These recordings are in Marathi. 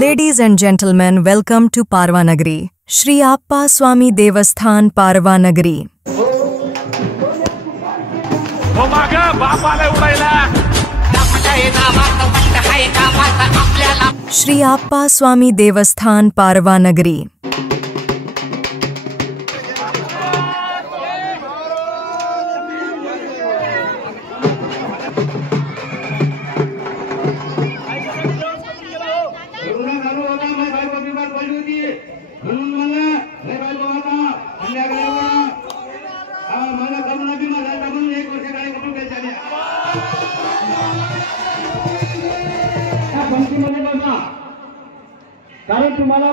Ladies and gentlemen, welcome to Parvanagari, Shri Appa Swami Devasthan Parvanagari. Shri Appa Swami Devasthan Parvanagari. कारण तुम्हाला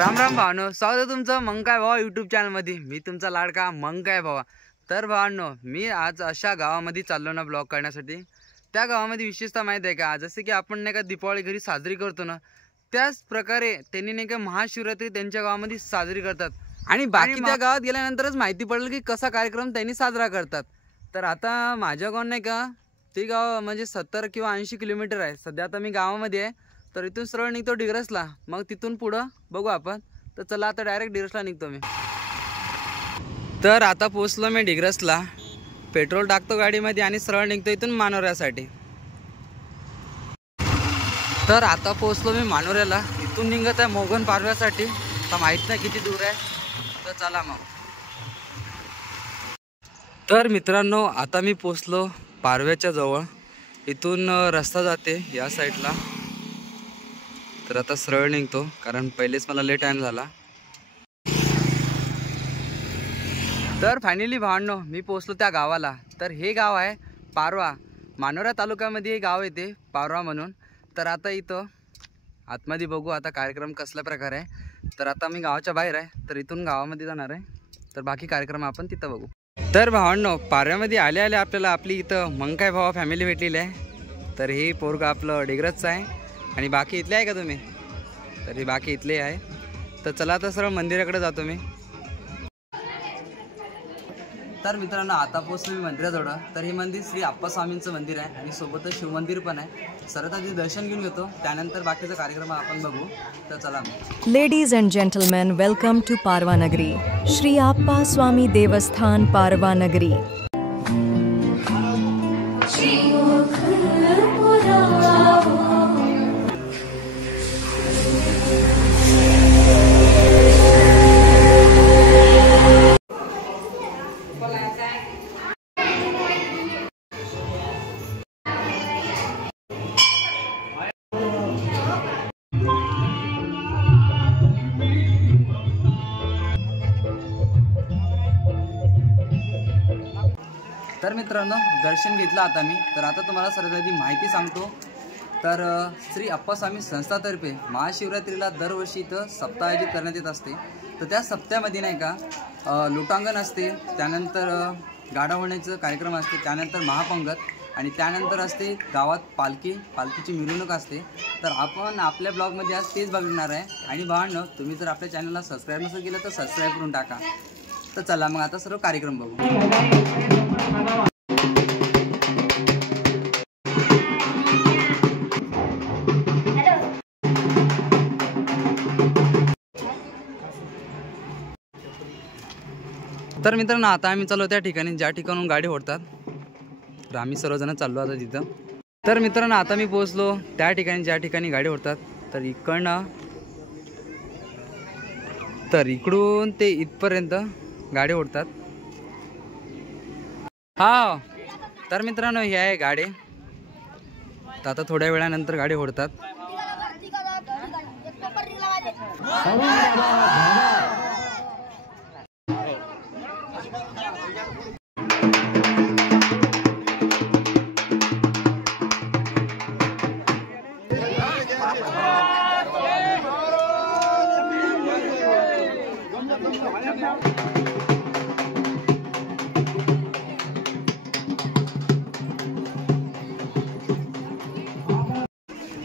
राम राम भावांनो, स्वागत आहे तुमचं मग काय भावा यूट्यूब चॅनलमध्ये. मी तुमचा लाडका मग काय भावा. तर भावांनो, मी आज अशा गावामध्ये चाललो ना ब्लॉग करण्यासाठी. त्या गावामध्ये विशेषता माहीत आहे का, जसे की आपण नाही का दिवाळी घरी साजरी करतो ना, त्याच प्रकारे त्यांनी नाही का महाशिवरात्री त्यांच्या गावामध्ये साजरी करतात. आणि बाकी त्या गावात गेल्यानंतरच माहिती पडेल की कसा कार्यक्रम त्यांनी साजरा करतात. तर आता माझ्या गाव नाही का, ते गाव म्हणजे 70 किंवा 80 किलोमीटर आहे. सध्या आता मी गावामध्ये आहे. तर इथून सरळ निघतो डिग्रसला, मग तिथून पुढं बघू आपण. तर चला आता डायरेक्ट डिग्रसला निघतो मी. तर आता पोचलो मी डिग्रसला, पेट्रोल टाकतो गाडीमध्ये आणि सरळ निघतो इथून मानोऱ्यासाठी. तर आता पोचलो मी मानोऱ्याला. इथून निघत आहे मोगन पारव्यासाठी. आता माहीत नाही किती दूर आहे, तर चला मग. तर मित्रांनो, आता मी पोचलो पारव्याच्या जवळ. इथून रस्ता जाते या साईडला. तर आता सरळ निघतो, कारण पहिलेच मला लेट टाइम झाला. तर फायनली भावांनो, मी पोचलो त्या गावाला. तर हे गाव आहे पारवा, मानोरा तालुक्यामध्ये हे गाव येते पारवा म्हणून. तर आता इथं आतमध्ये बघू आता कार्यक्रम कसल्या प्रकारे आहे. तर आता मी गावाच्या बाहेर आहे, तर इथून गावामध्ये जाणार आहे. तर बाकी कार्यक्रम आपण तिथं बघू. तर भावांनो, पारव्यामध्ये आले आले आपल्याला आपली इथं मग काय भावा फॅमिली भेटलेली आहे. तर हे पोरगं आपलं डिग्रसचं आहे आणि बाकी इथले आहे का तुम्ही? तर हे बाकी इथले आहे. तर चला आता सरळ मंदिराकडे जातो मी. तर मित्रांनो, आता पोचलो मी मंदिराजवळ. तर हे मंदिर श्री आप्पा स्वामींचं मंदिर आहे आणि सोबतच शिवमंदिर पण आहे. सरळ आधी दर्शन घेऊन घेतो, त्यानंतर बाकीचा कार्यक्रम आपण बघू. तर चला. Ladies and gentlemen, welcome to Parvanagari, Shri Appa Swami Devasthan Parvanagari. तर मित्रांनो, दर्शन घेतलं आता मी. तर आता तुम्हाला सर्वांची माहिती सांगतो. तर श्री आप्पा स्वामी संस्थातर्फे महाशिवरात्रीला दरवर्षी इथं सप्ताह आयोजित करण्यात येत असते. तर त्या सप्त्यामध्ये नाही का लुटांगण असते, त्यानंतर गाडा होण्याचं कार्यक्रम असते, त्यानंतर महापंगत आणि त्यानंतर असते गावात पालखीची मिरवणूक असते. तर आपण आपल्या ब्लॉगमध्ये आज तेच बघणार आहे. आणि भावांनो, तुम्ही जर आपल्या चॅनलला सबस्क्राईब नसेल केलं तर सबस्क्राईब करून टाका. तर चला मग आता सर्व कार्यक्रम बघू. तर मित्रांनो, आता आम्ही चाललो त्या ठिकाणी ज्या ठिकाणून गाडी ओढतात. तर आम्ही सर्वजण चाललो आता तिथं. तर मित्रांनो, आता मी पोहोचलो त्या ठिकाणी ज्या ठिकाणी गाडी ओढतात. तर इकडनं तर इकडून ते इथपर्यंत गाडी ओढतात. हा तर मित्रांनो ही आहे गाडी. तर आता थोड्या वेळानंतर गाडी ओढतात.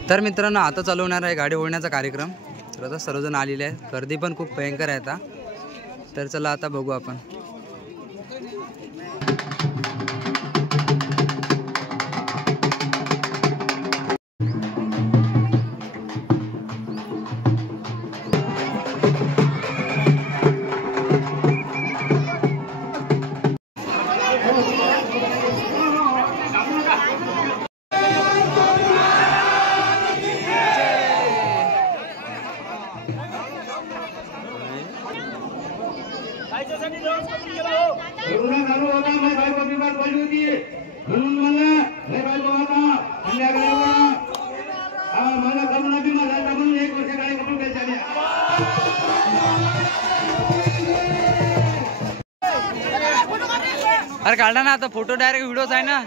तर मित्रांनो आता चालू होणार आहे गाडी ओढण्याचा कार्यक्रम. तर आता सर्वजण आलेले आहेत. गर्दी पण खूप भयंकर आहे आता. तर चला आता बघू आपण. अरे काढा ना आता फोटो, डायरेक्ट व्हिडिओच आहे ना.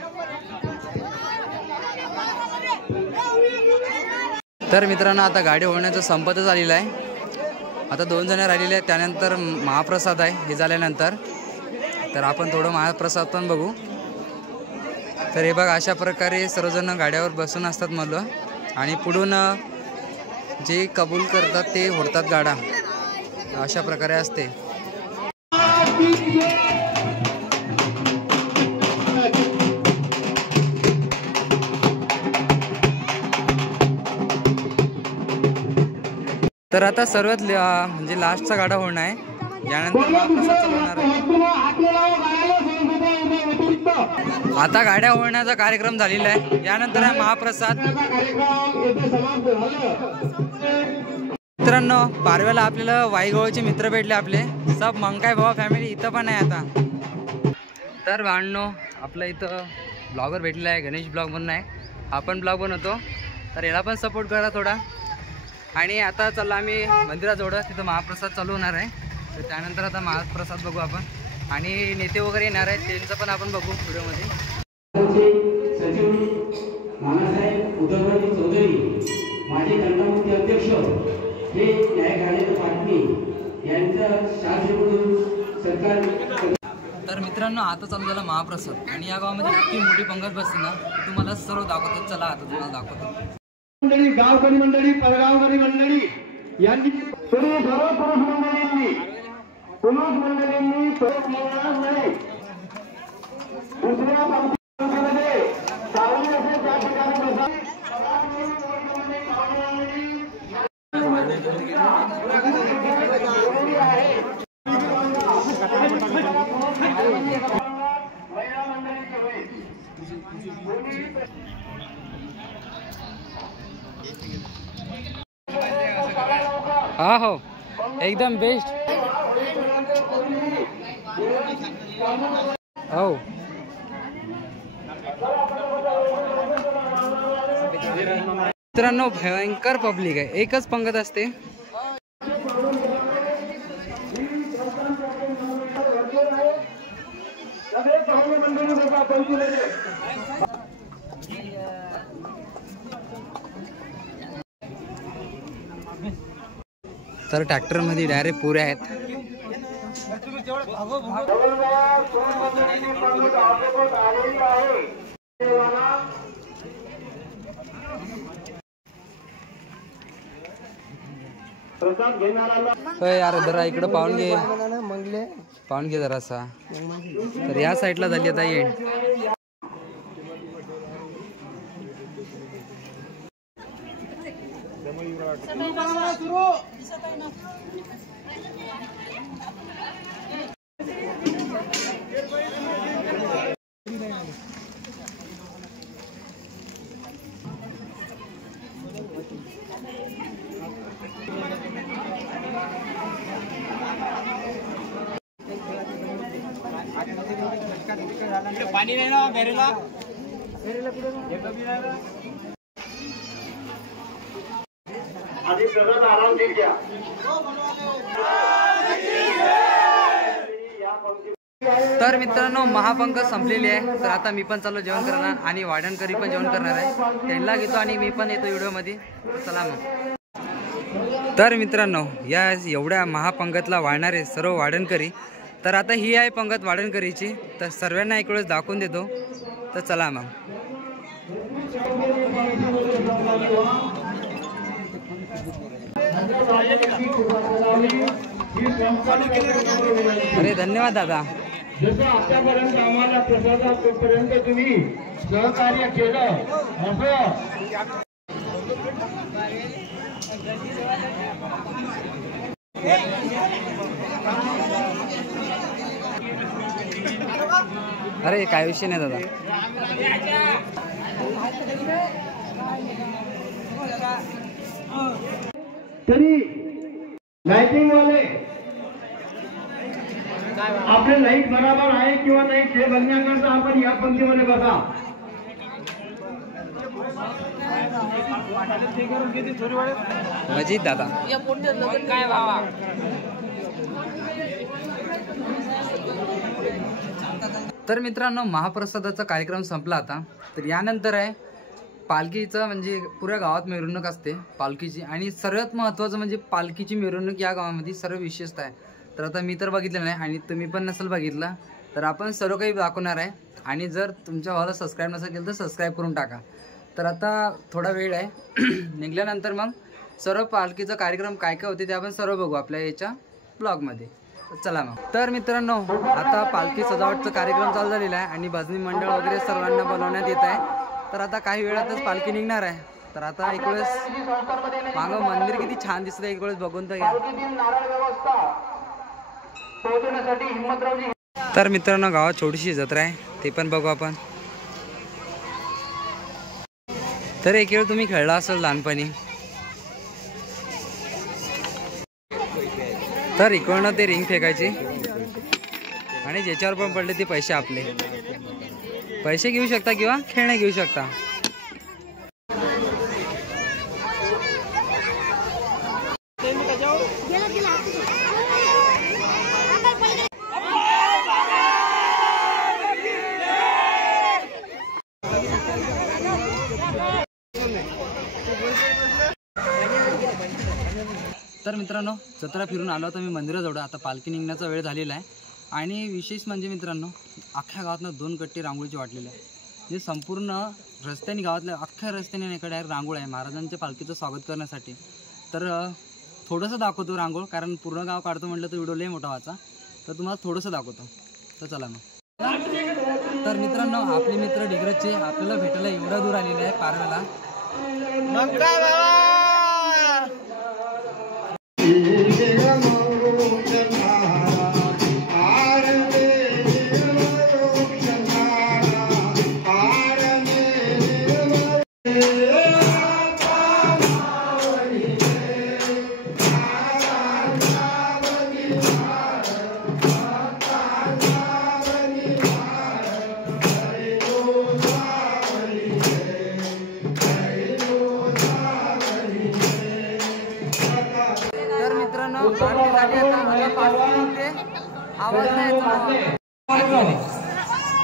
तर मित्रांनो आता गाडी ओढण्याचं संपतच आलेलं आहे. आता 2 जण राहिलेले आहेत. त्यानंतर महाप्रसाद आहे. हे झाल्यानंतर तर आपण थोडं महाप्रसाद पण बघू. तर हे बघा अशा प्रकारे सर्वजण गाड्यावर बसून असतात मुलं आणि पुढून जे कबूल करतात ते ओढतात गाडा. अशा प्रकारे असते. तर आता सर्वात म्हणजे लास्टचा गाडा होणार आहे. यानंतर महाप्रसाद चालू होणार आहे. आता गाड्या ओढण्याचा कार्यक्रम झालेला आहे. यानंतर आहे महाप्रसाद. मित्रांनो पारव्याला आपल्याला वाईगवळचे मित्र भेटले आपले सब मंकाय भावा फॅमिली इथं पण आहे आता. तर भांडणो आपलं इथं ब्लॉगर भेटलेला आहे. गणेश ब्लॉग म्हणून आहे. हा पण ब्लॉग बनवतो. तर याला पण सपोर्ट करा थोडा. आणि आता चला आम्ही मंदिराजवळ तिथं महाप्रसाद चालू होणार आहे. तर त्यानंतर आता महाप्रसाद बघू आपण. आणि नेते वगैरे येणार आहेत त्यांचं पण आपण बघू व्हिडिओमध्ये. सचिव नानासाहेब उद्धवराजे चौधरी, माजी दंडामुक्ती अध्यक्ष हे न्यायघालेकर पाटणी यांचं शासनाकडून सरकार. तर मित्रांनो आता चालू झाला महाप्रसाद. आणि या गावामध्ये इतकी मोठी पंगत बसते ना तुम्हाला सर्व दाखवतो. चला आता तुम्हाला दाखवतो. मंडळी, गावकरी मंडळी, परगावकरी मंडळी यांनी सर्व पुरुष मंडळींनी दुसऱ्या पंक्तीमध्ये सावली असेल त्या ठिकाणी हा हो एकदम बेस्ट. हो मित्रांनो भयंकर पब्लिक आहे. एकच पंगत असते. तर ट्रॅक्टर मध्ये डायरेक्ट पुरे आहेत. यार जरा इकडं पाहून घे जरासा. तर या साईडला झाली आता येईल. पाणी नाही ना घरीला आधी प्रसाद आराम देत घ्या. तर मित्रांनो महापंगत संपलेली आहे. तर आता मी पण चाललो जेवण करणार आणि वाढणकरी पण जेवण करणार आहे. त्यांना घेतो आणि मी पण येतो व्हिडिओमध्ये. चला मग. तर मित्रांनो या एवढ्या महापंगतला वाढणारे सर्व वाढणकरी. तर आता ही आहे पंगत वाढणकरीची. तर सर्वांना एक वेळेस दाखवून देतो. तर चला मग. अरे धन्यवाद दादा. जसं आतापर्यंत आम्हाला प्रसादापर्यंत तुम्ही सहकार्य केलं असं अरे काय विषय नाही दादा. तरी लाइटिंग वाले आपले लाईट बराबर आहे किंवा नाही हे बघण्याकरता आपण या पंक्तीमध्ये बघा. मजीद दादा. तर मित्रांनो महाप्रसादाचा कार्यक्रम संपला आता. तर यानंतर आहे पालखीचं, म्हणजे पुऱ्या गावात मिरवणूक असते पालखीची. आणि सर्वात महत्त्वाचं म्हणजे पालखीची मिरवणूक या गावामध्ये सर्व विशेषता आहे. तर आता मी तर बघितलं नाही आणि तुम्ही पण नसेल बघितलं तर आपण सर्व काही दाखवणार आहे. आणि जर तुमच्या भावाला सबस्क्राईब नसेल केलं तर सबस्क्राईब करून टाका. तर आता थोडा वेळ आहे निघाल्यानंतर मग सर्व पालखीचा कार्यक्रम काय काय होते ते आपण सर्व बघू आपल्या याच्या ब्लॉगमध्ये. चला मग. तर मित्रांनो आता पालखी सजावटचा कार्यक्रम चालू झालेला आहे आणि भजनी मंडळ वगैरे सर्वांना बोलवण्यात येत आहे. तर आता काही वेळातच पालखी निघणार आहे. तर आता एक वेळेस मागं मंदिर किती छान दिसतं एक वेळेस बघून तर घ्या. तर मित्रांनो गावात छोटीशी जत्रा आहे ते पण बघू आपण. तर एक वेळ तुम्ही खेळला असेल लहानपणी. तर इकडनं ते रिंग फेकायची आणि ज्याच्यावर पण पडले ते पैसे आपले. पैसे घेऊ शकता किंवा खेळणे घेऊ शकता. तर मित्रांनो जत्रा फिरून आलो तर मी मंदिराजवळ. आता पालखी निघण्याचा वेळ झालेला आहे. आणि विशेष म्हणजे मित्रांनो अख्ख्या गावातनं 2 कट्टे रांगोळीचे वाटलेले आहे. म्हणजे संपूर्ण रस्त्याने गावातल्या अख्ख्या रस्त्याने इकडे रांगोळ आहे महाराजांच्या पालखीचं स्वागत करण्यासाठी. तर थोडंसं दाखवतो रांगोळ, कारण पूर्ण गाव काढतो म्हटलं तर व्हिडिओ लय मोठा व्हायचा. तर तुम्हाला थोडंसं दाखवतो. तर चला मग. तर मित्रांनो आपले मित्र डिग्रजचे आपल्याला भेटायला एवढा दूर आलेले आहे पारव्याला.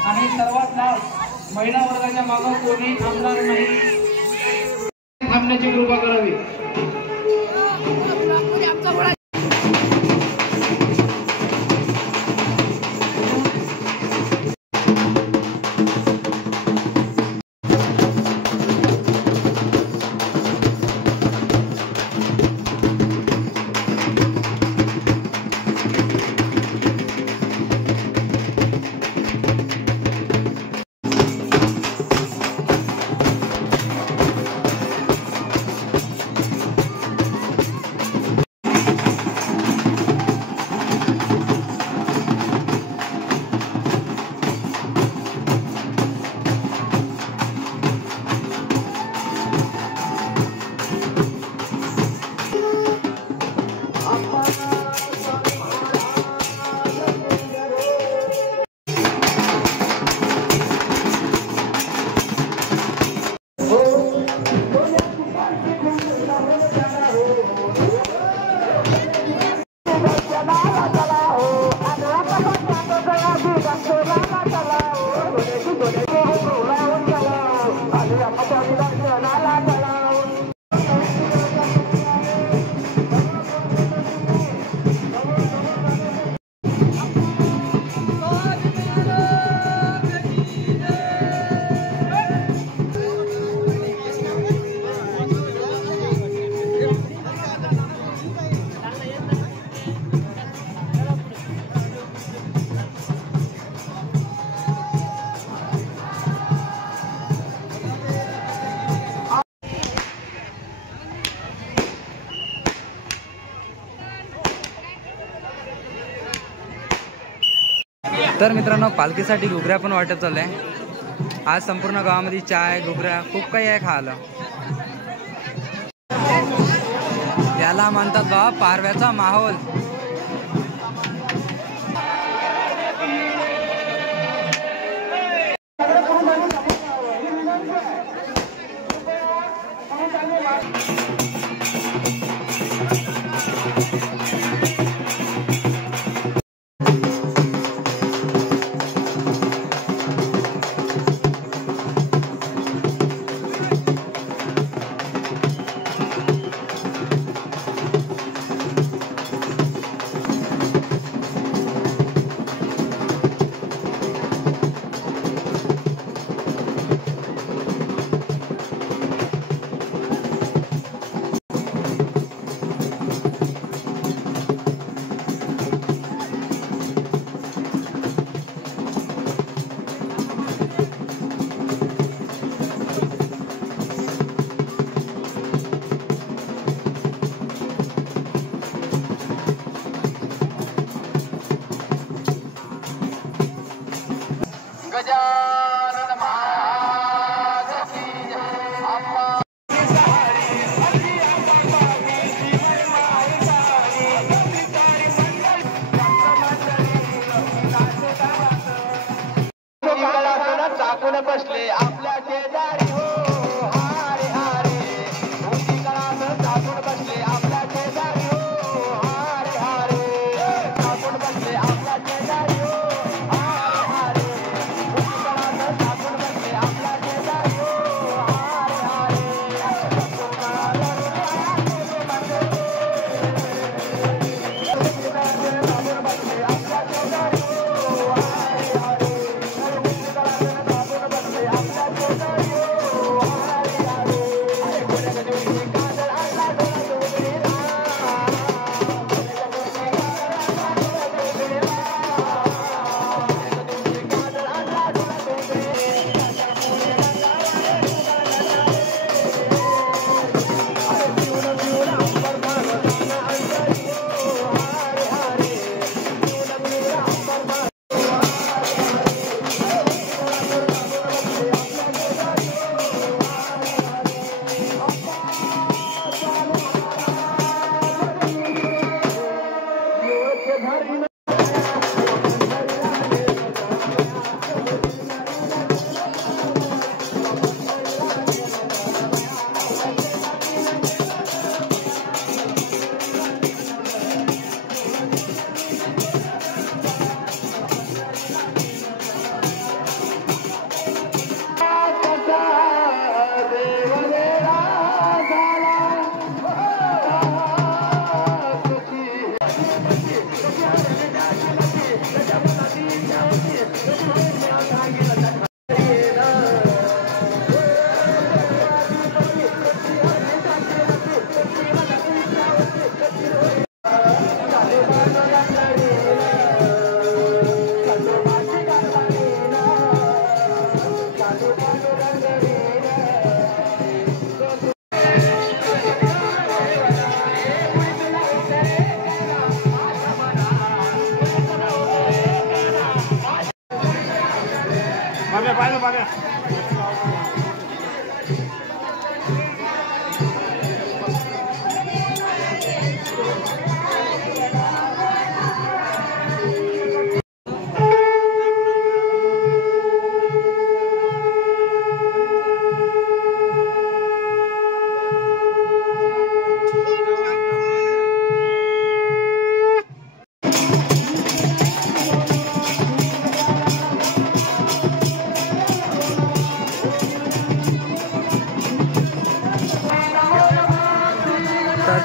आणि सर्वात लास्ट महिला वर्गाच्या मागे कोणी थांबणार नाही. थांबण्याची कृपा करावी. तर मित्रांनो, पालखीसाठी घुगऱ्या पण वाटप चालू आहे। आज संपूर्ण गावामध्ये चाय घुगऱ्या खूप काही आहे खायला। याला म्हणतात बा पारव्याचा माहोल। बसले आपल्या शेजारी हो हारे हारे मोठी कळानं टाकून बसले आपल्या शेजारी हो हारे हारे टाकून बसले आपल्या शेजारी हो हारे हारे मोठी कळानं टाकून बसले आपल्या शेजारी हो हारे हारे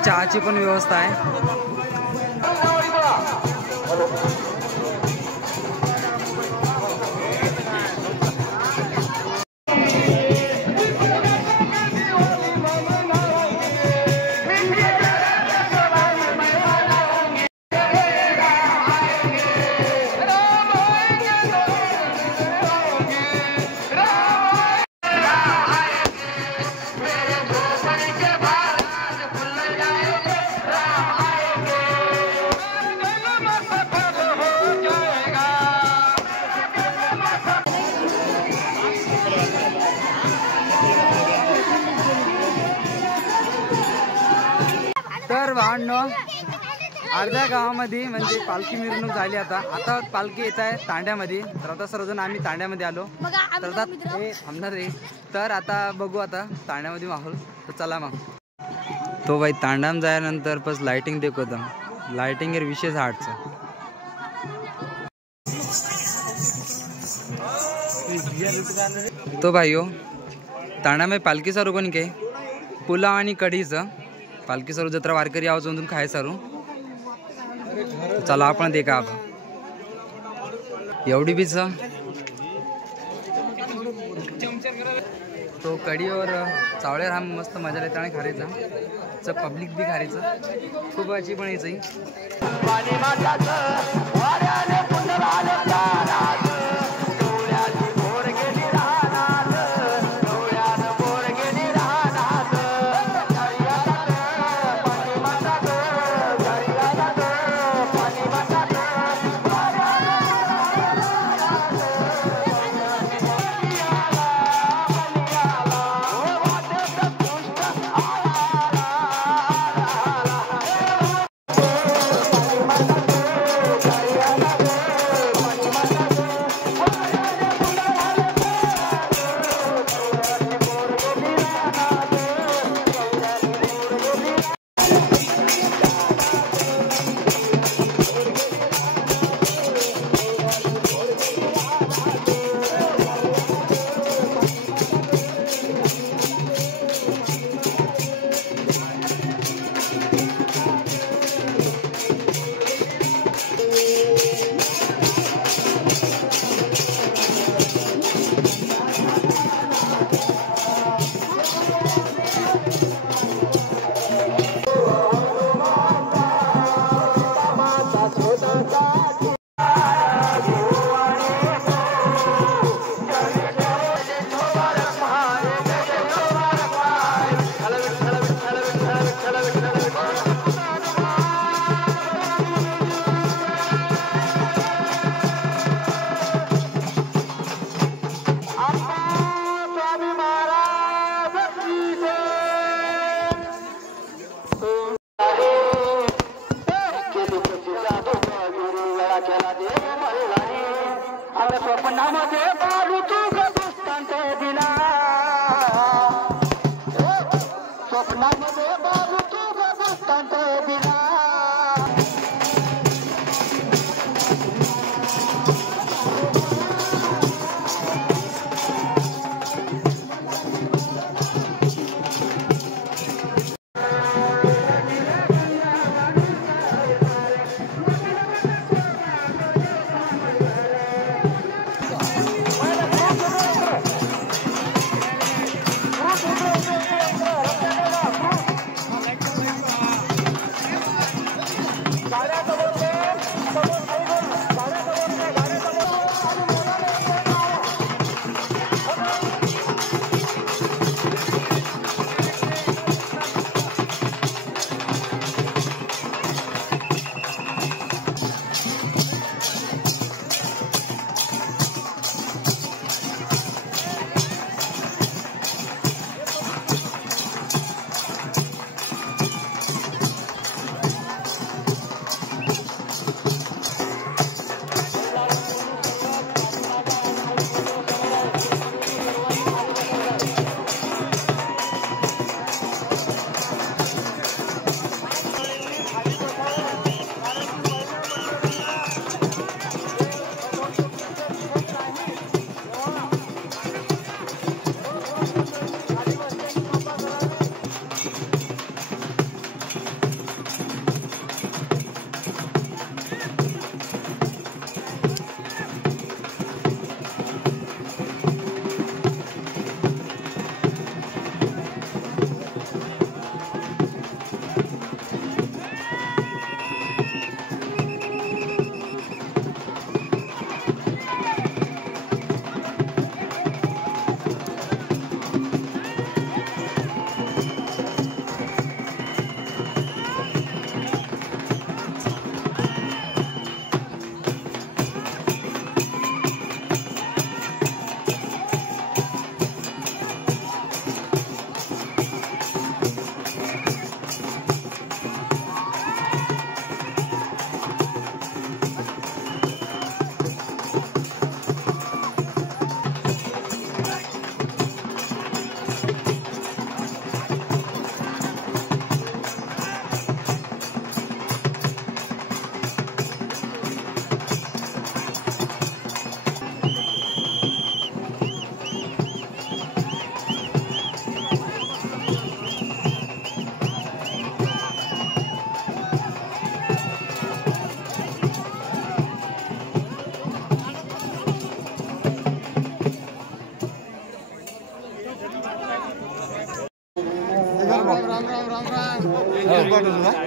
इथं चहाची पण व्यवस्था आहे. तर भावांनो, अर्ध्या गावामध्ये म्हणजे पालखी मिरवणूक झाली. आता पालखी येत आहे तांड्यामध्ये. तर आता सर्वजण आम्ही तांड्यामध्ये आलो. तर आता हे थांबणार रे. तर आता बघू आता तांड्यामध्ये माहोल. तर चला मग. तो भाई तांड्याम जायनंतर बस लाइटिंग देखो होता. लाइटिंग एर विशेष आठचा. तो भाईयो तांड्यामध्ये पालखी सारू कोणी काय पुलाव आणि कढीचं पालखी सारू जत्रा वारकरी आवाज मधून खाय सारू. चला आपण दे का एवढी बीच तो कढीवर चावळे राम मस्त मजा येते आणि खायचा पब्लिक बी खायचं खूप अशी पण यायची.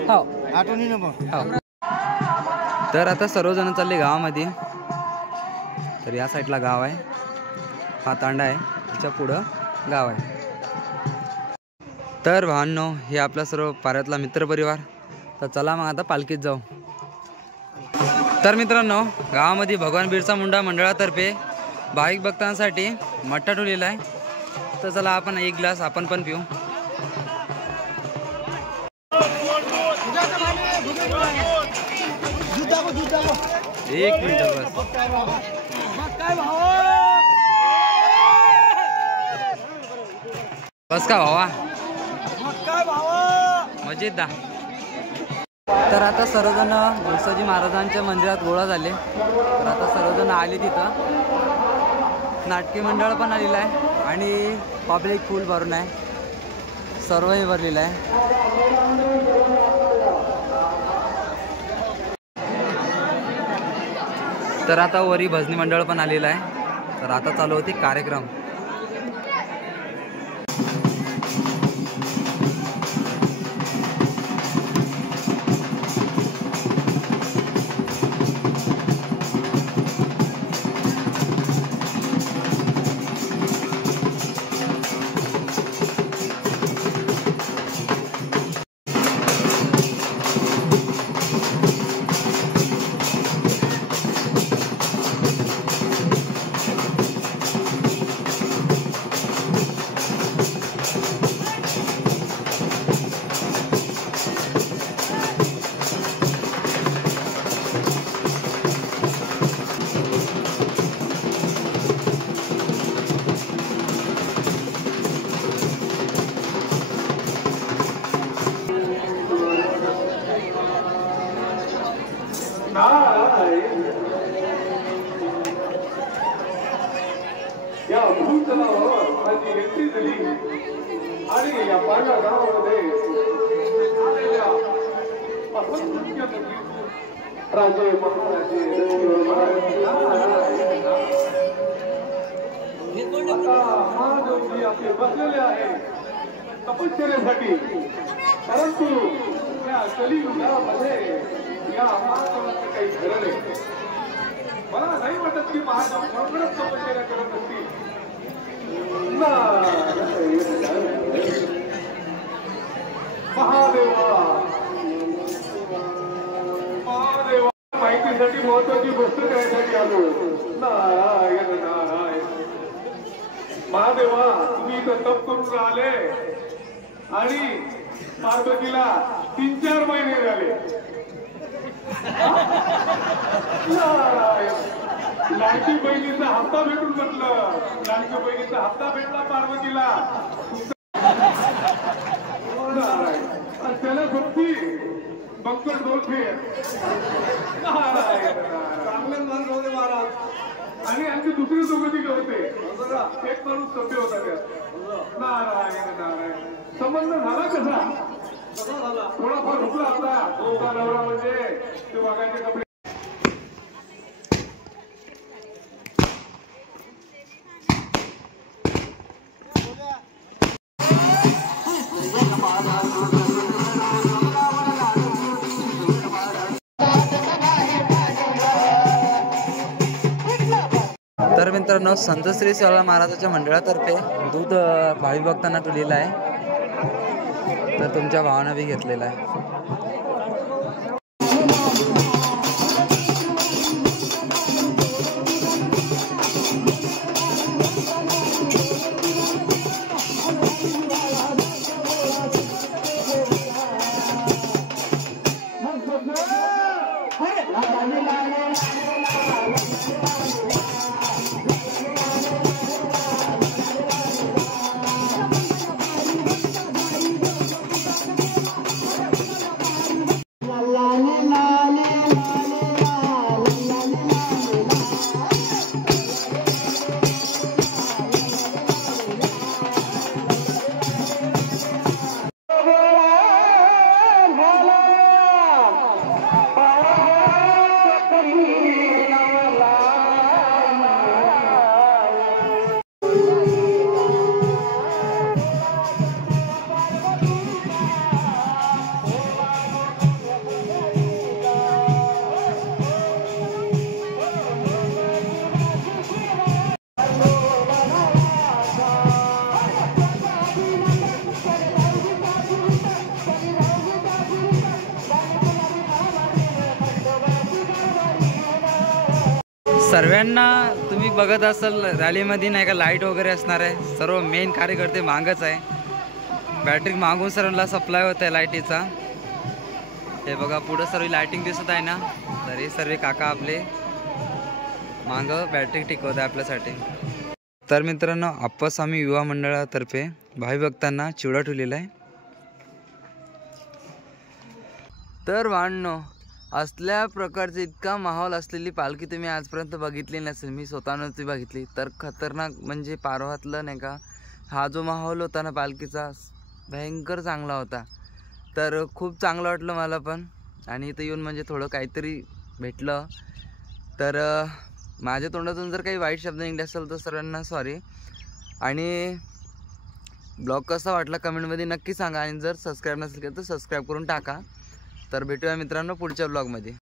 हो तर आता सर्वजण चालले गावामध्ये. तर या साईडला गाव आहे, हा तांडा आहे, त्याच्या पुढं गाव आहे. तर भावांनो हे आपला सर्व पाऱ्यातला मित्रपरिवार. तर चला मग आता पालखीत जाऊ. तर मित्रांनो गावामध्ये भगवान बिरसा मुंडा मंडळातर्फे भाविक भक्तांसाठी मठ्ठा ठेवलेला आहे. तर चला आपण एक ग्लास आपण पण पिऊ. एक मिनिट बस का भावा मजेत दा. तर आता सर्वजण बिरसाजी महाराजांच्या मंदिरात गोळा झाले. तर आता सर्वजण आले तिथं. नाटकी मंडळ पण आलेलं आहे आणि पब्लिक फुल भरून आहे, सर्वही भरलेलं आहे. तर आता वरी भजनी मंडळ पण आलेलं आहे. तर आता चालू होती कार्यक्रम. या भूतलावर माझी एंट्री झाली आणि या माझ्या गावामध्ये आलेल्या राजे महाराजे आता महादेवजी आपले बसलेले आहे तपश्चर्यासाठी. परंतु या कलियुगामध्ये या महादेवाचं काही खरं नाही. मला नाही वाटत की महादेव म्हणूनच तपश्चर्या करत असतील. महादेवा महादेवा माहितीसाठी महत्वाची गोष्ट करायसाठी आलो. नारायण नारायण. महादेवा तुम्ही इथं तप करून राहिले आणि पार्वतीला 3-4 महिने झाले. लाडकी बहिणीचा हप्ता भेटून म्हटलं. लाडकी बहिणीचा हप्ता भेटला पार्वतीला. त्याला भक्ती बंकट बोलते चांगले मान होते महाराज. आणि आमचे दुसरे दोघं तिघ होते. एक माणूस सभ्य होता त्यात. नारायण नारायण. संबंध झाला कसा? थोडाफार झुकला होता. तुमचा नवरा म्हणजे ते वाघाचे कपडे. तर मित्रांनो संत श्री सेवालाल महाराजांच्या मंडळातर्फे दूध भाविक भक्तांना ठेवलेलं आहे. तर तुमच्या भावानं बी घेतलेला आहे. सर्वांना तुम्ही बघत असाल रॅलीमध्ये नाही का लाईट वगैरे असणार आहे. सर्व मेन कार्यकर्ते मागच आहे. बॅटरी मागून सर्वांना सप्लाय होत आहे लाईटीचा. हे बघा पुढं सर्व लाईटिंग दिसत आहे ना, तर हे सर्व काका आपले माग बॅटरी टिकवत आहे आपल्यासाठी. तर मित्रांनो आप्पास्वामी युवा मंडळातर्फे भावी भक्तांना चिवडा ठेवलेला आहे. तर भांडणो असल्या प्रकारचे इतका माहोल असलेली पालखी तुम्ही आजपर्यंत बघितली नसेल. मी स्वतःनंच ती बघितली तर खतरनाक म्हणजे पारवातलं नाही का, हा जो माहोल होता ना पालखीचा भयंकर चांगला होता. तर खूप चांगलं वाटलं मला पण. आणि इथं येऊन म्हणजे थोडं काहीतरी भेटलं. तर माझ्या तोंडातून जर काही वाईट शब्द निघले असेल तर सर्वांना सॉरी. आणि ब्लॉग कसा वाटला कमेंटमध्ये नक्की सांगा. आणि जर सबस्क्राईब नसेल केलं तर सबस्क्राईब करून टाका. तर भेटूया मित्रांनो पुढच्या ब्लॉगमध्ये.